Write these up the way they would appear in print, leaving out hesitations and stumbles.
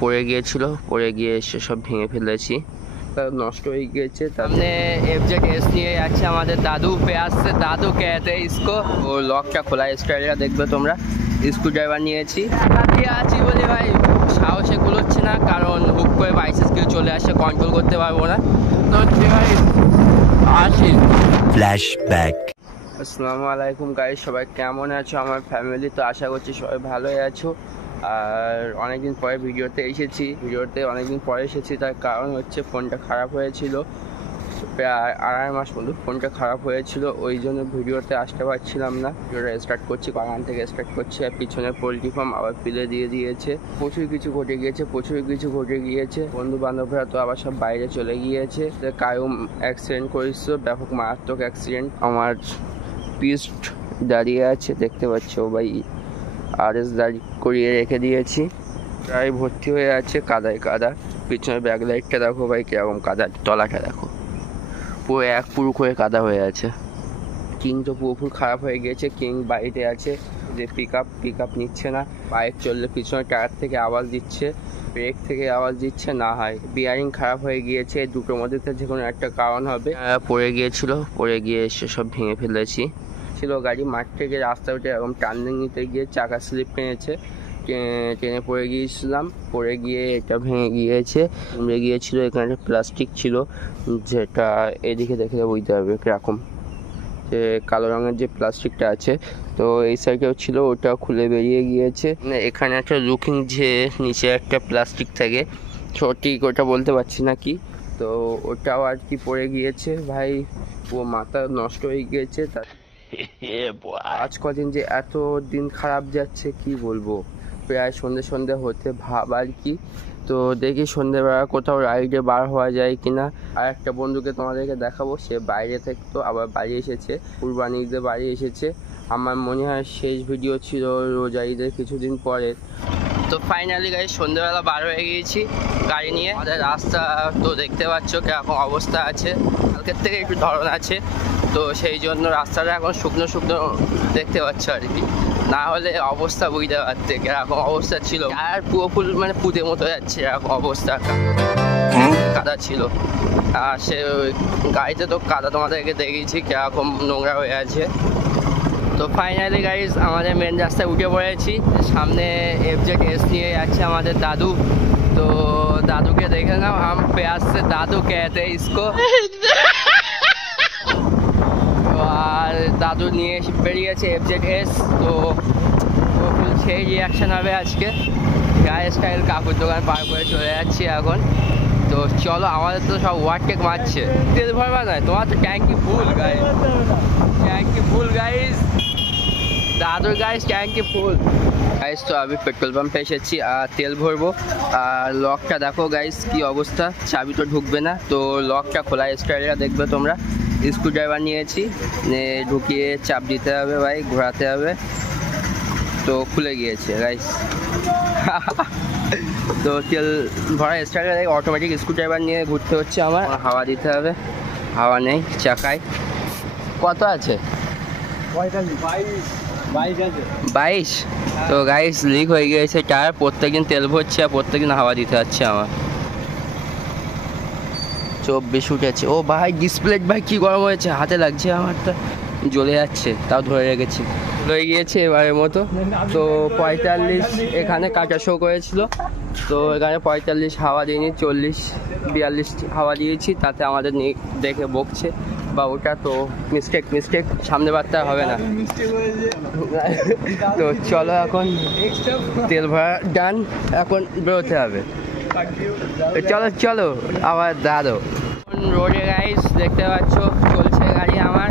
পড়ে গিয়েছিল, পড়ে গিয়ে সব ভেঙে ফেলেছি, নষ্ট হয়ে গিয়েছে। সামনে FZS নিয়ে যাচ্ছে আমাদের দাদু पे আসছে। দাদু कहते हैं इसको, ও লকটা খোলা স্টাইলটা দেখবে তোমরা। স্ক্রু ড্রাইভার নিয়েছি, আছি বলে ভাই সাহসে কুলোচ্ছে না, কারণ হুক করে বাইসেস কেউ চলে আসে, কন্ট্রোল করতে পারবো না। তো ভাই আসি। ফ্ল্যাশব্যাক। আসসালামু আলাইকুম গাইস, সবাই কেমন আছো? আমার ফ্যামিলি তো আশা করছি সবাই ভালোই আছো। আর অনেকদিন পরে ভিডিওতে অনেকদিন পরে এসেছি, তার কারণ হচ্ছে ফোনটা খারাপ হয়েছিল, প্রায় 2.5 মাস মতো ফোনটা খারাপ হয়েছিল, ওই জন্য ভিডিওতে আসতে পারছিলাম না। ভিডিওটা স্টার্ট করছি, বাগান থেকে স্টার্ট করছি। আর পিছনে পোলট্রি ফার্ম আবার ফেলে দিয়ে দিয়েছে। প্রচুর কিছু ঘটে গিয়েছে। বন্ধু বান্ধবরা তো আবার সব বাইরে চলে গিয়েছে। কায়ুম অ্যাক্সিডেন্ট করেছিল, ব্যাপক মারাত্মক অ্যাক্সিডেন্ট। আমার পিস্ট দাঁড়িয়ে আছে, দেখতে পাচ্ছ ভাই, RS দাঁড়িয়ে করিয়ে রেখে দিয়েছি, প্রায় ভর্তি হয়ে আছে কাদা। পিছনে ব্যাক লাইটটা দেখো ভাই কিরকম কাদা, তলাটা দেখো পুরো এক পুরো করে কাদা হয়ে আছে। কিং তো পুরোপুরি খারাপ হয়ে গিয়েছে। কিং বাড়িতে আছে, যে পিক আপ নিচ্ছে না, বাইক চললে পিছনে টায়ার থেকে আওয়াজ দিচ্ছে, ব্রেক থেকে আওয়াজ দিচ্ছে না, হয় বিয়ারিং খারাপ হয়ে গিয়েছে। দুটোর মধ্যে যে কোনো একটা কারণ হবে। পড়ে গিয়ে সব ভেঙে ফেলেছি। ছিল গাড়ি মাঠ থেকে রাস্তা উঠে এরকম টার্নিং নিতে গিয়ে চাকা স্লিপ নিয়েছে, ট্রেনে পড়ে গিয়েছিলাম, পড়ে গিয়ে এটা ভেঙে গিয়েছিল। এখানে প্লাস্টিক ছিল, যেটা এদিকে দেখলে বুঝতে হবে কিরকম, যে কালো রঙের যে প্লাস্টিকটা আছে, তো এই সাইডেও ছিল, ওটা খুলে বেরিয়ে গিয়েছে। এখানে একটা লুকিং, যে নিচে একটা প্লাস্টিক থাকে, সঠিক ওটা বলতে পারছি না কি, তো ওটাও আর কি পড়ে গিয়েছে। ভাই ও মাথা নষ্ট হয়ে গিয়েছে। আজ কদিন যে এত দিন খারাপ যাচ্ছে কি বলবো, প্রায় সন্ধে হতে ভাব আর কি। তো দেখি সন্ধেবেলা কোথাও রাইডে বার হওয়া যায় কিনা। আর একটা বন্ধুকে তোমাদেরকে দেখাবো, সে বাইরে থাকতো আবার বাড়ি এসেছে, কুরবানি ঈদে বাড়ি এসেছে। আমার মনে হয় শেষ ভিডিও ছিল রোজা ঈদের কিছুদিন পরে। তো ফাইনালি গাড়ি সন্ধ্যেবেলা বার হয়ে গিয়েছি গাড়ি নিয়ে। আমাদের রাস্তা তো দেখতে পাচ্ছ কিরকম অবস্থা আছে, কালকের থেকে একটু ধরন আছে, তো সেই জন্য রাস্তাটা এখন শুকনো দেখতে পাচ্ছ আর কি, না হলে অবস্থা বুঝতে পারতে কিরকম অবস্থা ছিল। আর পুরোপুরি মানে পুঁতের মতো যাচ্ছে এরকম অবস্থা, কাদা ছিল। আর সে গাড়িতে তো কাদা তোমাদেরকে দেখিয়েছি কিরকম নোংরা হয়ে আছে। তো ফাইনালি গাইজ আমাদের মেন রাস্তায় উঠে পড়েছি। সামনে FZS নিয়ে যাচ্ছে আমাদের দাদু। তো দাদুকে দেখে নাও, हम पे আসছে দাদু कहते हैं इसको। আর দাদু নিয়ে বেরিয়েছে FZS, তো সেই রিয়াকশন হবে আজকে। গায়ে স্টাইল কাকুর দোকান পার করে চলে যাচ্ছি এখন। তো চলো, আমাদের তো সব ওভারটেক মারছে, তেল ভরবা নয়, তোমার তো ট্যাঙ্কি ফুল গাইজ, দাদুর গাইজ ট্যাঙ্কি ফুল গাইজ। তো আমি পেট্রোল পাম্পে এসেছি আর তেল ভরবো। আর লকটা দেখো গাইজ কি অবস্থা, চাবি তো ঢুকবে না, তো লকটা খোলা স্টাইলটা দেখবে তোমরা। স্ক্রু ড্রাইভার নিয়েছি, ঢুকিয়ে চাপ দিতে হবে ভাই, ঘোরাতে হবে, তো খুলে গিয়েছে গাইজ। তো তেল ভরা স্টাইলটা দেখে অটোমেটিক স্ক্রু ড্রাইভার নিয়ে ঘুরতে হচ্ছে আমার। হাওয়া দিতে হবে, হাওয়া নেই চাকায়। কত আছে? 22। তো গাইস লিক হয়ে গিয়েছে টায়ার, প্রত্যেকদিন তেল ভরছে আর প্রত্যেকদিন হাওয়া দিতে হচ্ছে আমার। 24 উঠেছে। ও ভাই ডিসপ্লে ভাই কি গরম হয়েছে, হাতে লাগছে, আমার তো জ্বলে যাচ্ছে, তাও ধরে রেখেছি। হয়ে গিয়েছে এবারের মতো। তো 45 এখানে কাটা শো করেছিল, তো এখানে 45 হাওয়া দিইনি, 40-42 হাওয়া দিয়েছি, তাতে আমাদের দেখে বকছে বা ওটা তো মিস্টেক, সামনে বারটা হবে না। তো চলো এখন তেল ভরা ডান, এখন বেরোতে হবে। চলো আবার দাদু রোডে গাইস দেখতে পাচ্ছ চলছে গাড়ি আমার।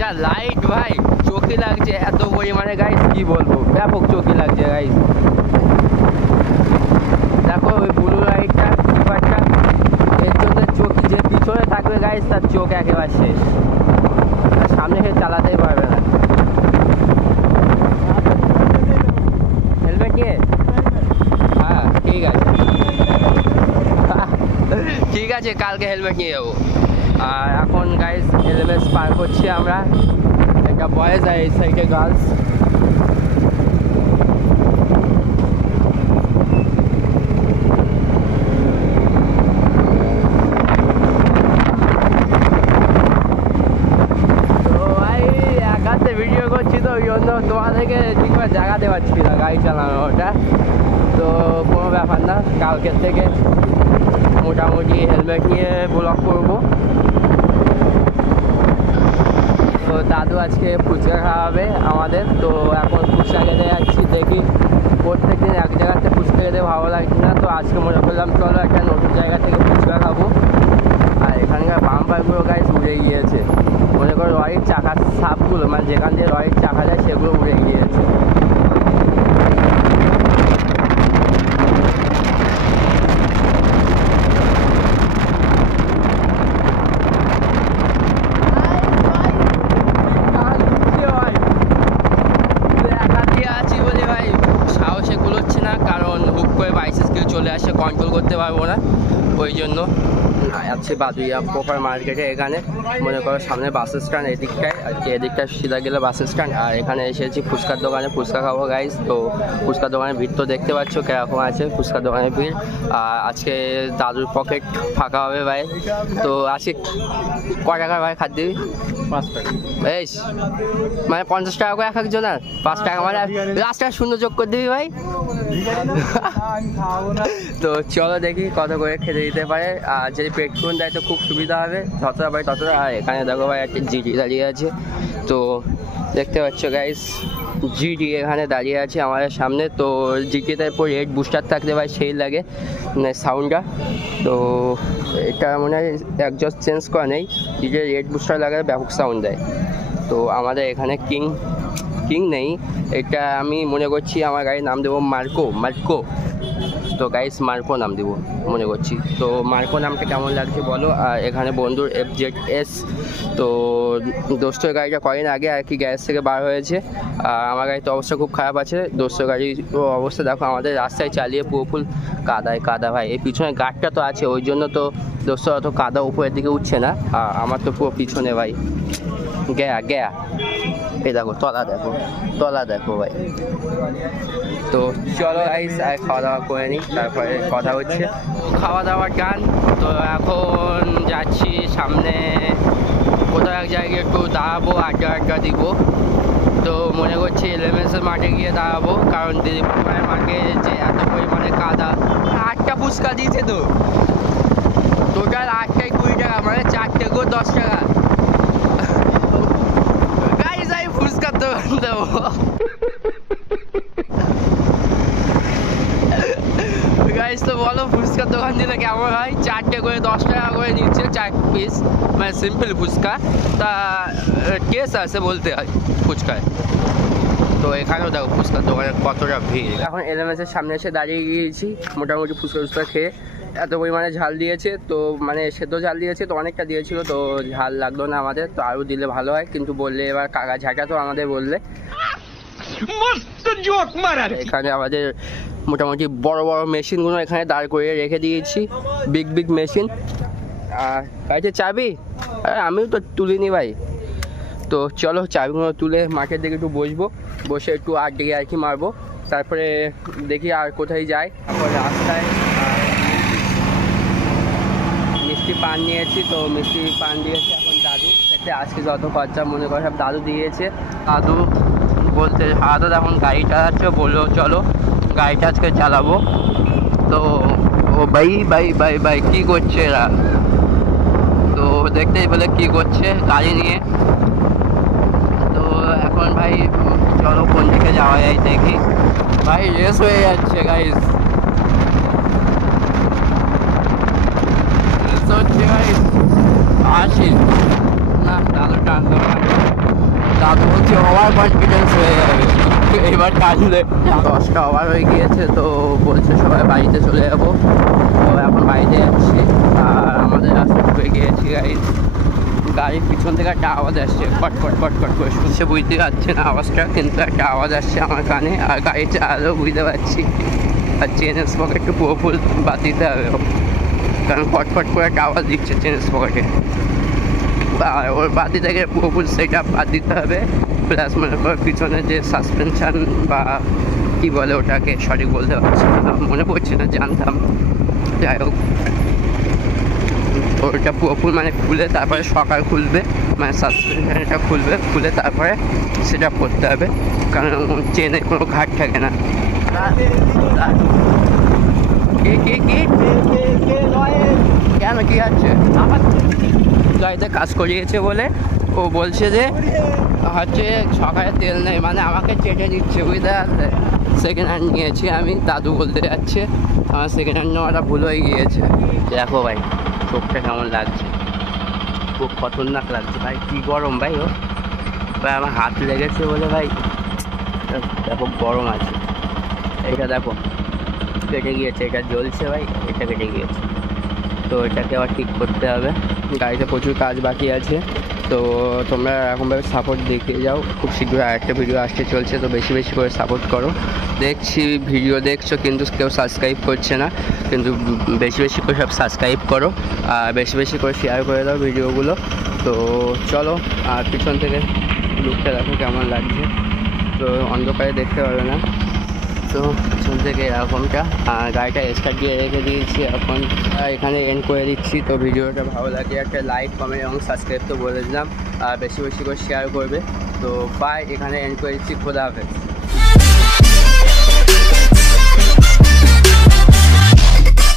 যা লাইট ভাই, চোখে লাগছে এত পরিমাণে গাইস, কি বলবো, ব্যাপক চোখে লাগছে গাইস। দেখো ওই ব্লু লাইটটা, এর জন্য চোখ, যে পিছনে থাকবে গাইস তার চোখ একেবারে শেষ, সামনে সে চালাতেই পারবে না। হেলমেট নিয়ে? হ্যাঁ ঠিক আছে কালকে হেলমেট নিয়ে যাবো। আর এখন গাইস LMS পার করছি আমরা, একটা বয়েজ আর এই সাইডে গার্লস। গাড়ি চালানো ওটা, তো কোনো ব্যাপার না। কালকের থেকে মোটামুটি হেলমেট নিয়ে ব্লগ করবো। তো দাদু আজকে ফুচকা খাওয়াবে আমাদের, তো এখন ফুচকা খেতে যাচ্ছি। দেখি প্রত্যেকদিন এক জায়গাতে ফুচকা খেতে ভালো লাগছে না, তো আজকে মনে করলাম চলো একটা নতুন জায়গা থেকে ফুচকা খাবো। আর এখানকার বাম্পারগুলো গাইস উড়ে গিয়েছে, মনে করো লরির চাকার সাপগুলো, মানে যেখান দিয়ে লরির চাকা যায় সেগুলো উড়ে গিয়েছে। চলে আসে কন্ট্রোল করতে পারবো না, ওই জন্য যাচ্ছি বাদুইয়া প্রপার মার্কেটে। এখানে মনে করো সামনে বাস স্ট্যান্ড, এদিকটায় আর কি, এদিকটা সিধা গেলে বাস স্ট্যান্ড। আর এখানে এসেছি ফুচকার দোকানে, ফুচকা খাবো গাইস। তো ফুচকার দোকানের ভিড় তো দেখতে পাচ্ছ কিরকম আছে, ফুচকার দোকানের ভিড়। আর আজকে দাদুর পকেট ফাঁকা হবে ভাই। তো আজকে কয় টাকার ভাই খাদ্য দিবি? 5 টাকা। বেশ, মানে 50 টাকা করে এক একজনের, 5 টাকা মানে লাস্ট টাকা শূন্য যোগ করে দিবি ভাই। তো চলো দেখি কত করে খেতে দিতে পারে। আর যদি পেট ফুন দেয় তো খুব সুবিধা হবে, যতটা পারে ততটা। আর এখানে দেখো ভাই একটা জিডি দাঁড়িয়ে আছে, তো দেখতে পাচ্ছ গাইস জিডি এখানে দাঁড়িয়ে আছে আমাদের সামনে। তো জিডিতে পর রেড বুস্টার থাকতে ভাই সেই লাগে মানে সাউন্ডটা। তো এটা মনে হয় একজস্ট চেঞ্জ করা নেই, জিডি রেড বুস্টার লাগালে ব্যাপক সাউন্ড দেয়। তো আমাদের এখানে কিং নেই, এটা আমি মনে করছি আমার গাড়ির নাম দেবো মার্কো। তো গাইস মার্কো নাম দিব মনে করছি। তো মার্কো নামটা কেমন লাগছে বলো। আর এখানে বন্ধুর FZS, তো দোস্তর গাড়িটা কয়েন আগে আর কি গ্যারেজ থেকে বার হয়েছে। আর আমার গাড়ির তো অবস্থা খুব খারাপ আছে, দোস্তর গাড়ির অবস্থা দেখো। আমাদের রাস্তায় চালিয়ে পুরো ফুল কাদা ভাই। এই পিছনে গার্ডটা তো আছে, ওই জন্য তো দোস্তর অত কাদা উপরের দিকে উঠছে না। আর আমার তো পুরো পিছনে ভাই গেয়া এই দেখো তলা দেখো ভাই। তো চলো গাইস আর খাওয়া দাওয়া করে নিই, তারপরে কথা হচ্ছে। খাওয়া দাওয়ার গান। তো এখন যাচ্ছি সামনে কোথাও এক জায়গায় একটু দাঁড়াবো, আড্ডা দিব। তো মনে করছি LMS মাঠে গিয়ে দাঁড়াবো, কারণ দিলীপুরের মাঠে যে এত পরিমাণে কাদা। 8টা ফুচকা দিয়েছে, তো টোটাল 8টায় 20 টাকা, মানে 4টে করে 10 টাকা। গাইস আমি ফুচকা দোকান দেবো। গাইস তো বলো ফুচকার দোকান দিলে কেমন হয়? 4টে করে 10 টাকা করে নিচ্ছে 4 পিস, মানে সিম্পল ফুচকা। তা টেস্ট আছে বলতে হয় ফুচকায়। তো এখানেও দেখো ফুচকার দোকানে কতটা ভিড়। এখন LMS-এর সামনে এসে দাঁড়িয়ে গিয়েছি, মোটামুটি ফুচকা খেয়ে। এত পরিমাণে ঝাল দিয়েছে, তো মানে সেদ্ধ ঝাল দিয়েছে, তো অনেকটা দিয়েছিল, তো ঝাল লাগলো না আমাদের। তো আরও দিলে ভালো হয়, কিন্তু বললে এবার কাকা ঝাঁটা তো আমাদের বললে। এখানে আমাদের মোটামুটি বড় বড় মেশিনগুলো এখানে দাঁড় করে রেখে দিয়েছি, বিগ মেশিন। আর গাড়িতে চাবি আমিও তো তুলিনি ভাই। তো চলো চাবিগুলো তুলে মাঠের দিকে একটু বসে একটু আড্ডে আর কি মারবো। তারপরে দেখি আর কোথায় যাই। তারপরে রাস্তায় মিষ্টি পান নিয়েছি, তো মিষ্টি পান দিয়েছে এখন দাদু খেতে। আজকে যত খরচা মনে করে সব দাদু দিয়েছে। দাদু বলতে হাতে এখন গাড়ি চালাচ্ছে, বললো চলো গাড়িটা আজকে চালাবো। তো ও ভাই কি করছে এরা, তো দেখতেই পেলে কি করছে গাড়ি নিয়ে। তো এখন ভাই চলো কোন দিকে যাওয়া যায় দেখি। ভাই রেস হয়ে যাচ্ছে গাইস, আসি না দাদু টানতে দাদু বলছে ওভার কনফিডেন্স হয়ে যাবে এবার টানলে। 10টা ওভার হয়ে গিয়েছে, তো বলছে সবাই বাড়িতে চলে যাবো। তো এখন বাড়িতে যাচ্ছি। আর আমাদের রাস্তা ঢুকে গিয়েছি গাইস। গাড়ির পিছন থেকে একটা আওয়াজ আসছে, কট করে শুনছে, বুঝতে পারছে না আওয়াজটা, কিন্তু একটা আওয়াজ আসছে আমার কানে। আর গাড়ি চালালেও বুঝতে পারছি। আর চেনের পকেটটা পুরো ফুল বাদ দিতে হবে, কারণ ফট করে একটা আওয়াজ দিচ্ছে চেনের পকেটে। আর ওর বাদি থেকে পুরো ফুল সেট আপ বাদ দিতে হবে। প্লাস মনে করো পিছনে যে সাসপেনশন বা কী বলে ওটাকে সঠিক বলতে পারছি না, মনে পড়ছে না, জানতাম। যাই হোক ওটা পুরোপুরি মানে খুলে তারপরে সকাল খুলবে, মানে সাসপেনশনটা খুলে তারপরে সেটা করতে হবে, কারণ চেনে কোনো ঘাট থাকে না। কেন কি আছে আমার গাড়িতে কাজ করিয়েছে বলে ও বলছে যে হচ্ছে সকালে তেল নেই, মানে আমাকে চেটে দিচ্ছে বুঝতে পারলে। সেকেন্ড হ্যান্ড নিয়েছি আমি, দাদু বলতে যাচ্ছে আমার সেকেন্ড হ্যান্ড নেওয়াটা ভুল হয়ে গিয়েছে। দেখো ভাই চোখটা কেমন লাগছে, খুব খতরনাক লাগছে ভাই, কী গরম ভাই। ও ভাই আমার হাত লেগেছে বলে ভাই দেখো গরম আছে। এটা দেখো কেটে গিয়েছে, এটা জ্বলছে ভাই, এটা কেটে গিয়েছে, তো এটাকে আবার ঠিক করতে হবে। গাড়িতে প্রচুর কাজ বাকি আছে, তো তোমরা এরকমভাবে সাপোর্ট দেখিয়ে যাও। খুব শীঘ্রই আরেকটা ভিডিও আসতে চলছে, তো বেশি বেশি করে সাপোর্ট করো। দেখছি ভিডিও দেখছো কিন্তু কেউ সাবস্ক্রাইব করছে না, কিন্তু বেশি বেশি করে সব সাবস্ক্রাইব করো আর বেশি বেশি করে শেয়ার করে দাও ভিডিওগুলো। তো চলো, আর পিছন থেকে লুকটা দেখো কেমন লাগছে, তো অন্ধকারে দেখতে পারবে না, তো পিছন থেকে এরকমটা। গাড়িটা স্টার্ট দিয়ে রেখে দিয়েছি, এখন এখানে এন্ড করে দিচ্ছি। তো ভিডিওটা ভালো লাগে একটা লাইক, কমেন্ট এবং সাবস্ক্রাইব তো বলে দিলাম, আর বেশি বেশি করে শেয়ার করবে। তো বাই, এখানে এন্ড করে দিচ্ছি, খোদা হাফেজ।